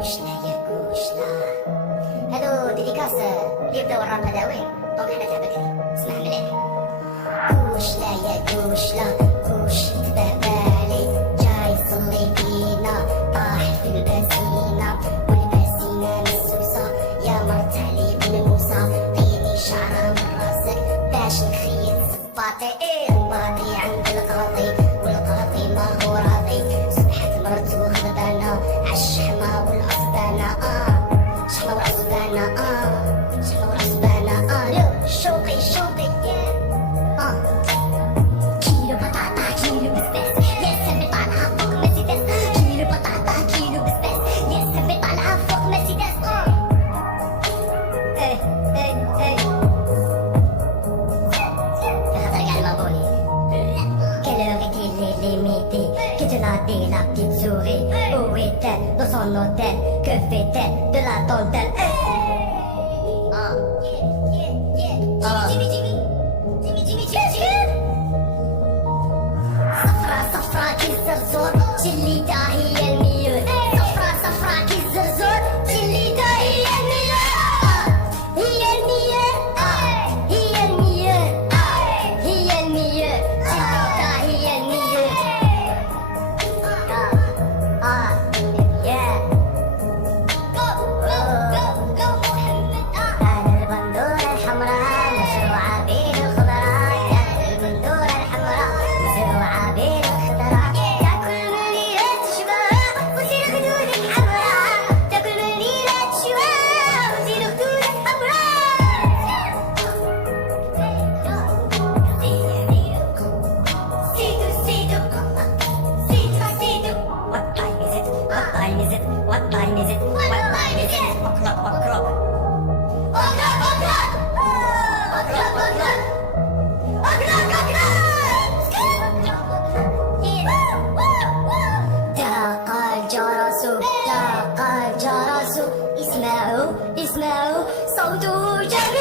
كوشنا يا كوشنا. هادو ديديكاس اللي يبداو الراب هداوين دونك حنا تاع بكري اسمع مليح. كوشنا يا كوشنا كوش تبابالي جاي يصلي فينا طاح في البسينة والبسينة مسوسة يا مرت علي بن موسى طيني شعرة من راسك باش نخيط صباطي الماضي عند القاضي والقاضي ما هو راضي صبحت مرتو غضبانة عالشحمة والأصبانة شحمة والأصبانة شحمة والأصبانة لو شوقي شوقي كيلو بطاطا كيلو بسباس يا سمي طالعة فوق مرسيدس كيلو بطاطا كيلو بسباس يا سمي طالعة فوق مرسيدس La petite souris, où est-elle dans son hôtel? Que fait-elle de la dentelle? صفرا صفرا كي الزرزور جليتها هي الميول صفرا صفرا كي الزرزور جليتها هي الميول هي الميول هي الميول هي الميول جليتها هي الميول What time is it? What time is it? O'clock, o'clock. O'clock, o'clock. O'clock, o'clock. O'clock, o'clock. دق الجرس دق الجرس اسمعوا اسمعوا صوته جميل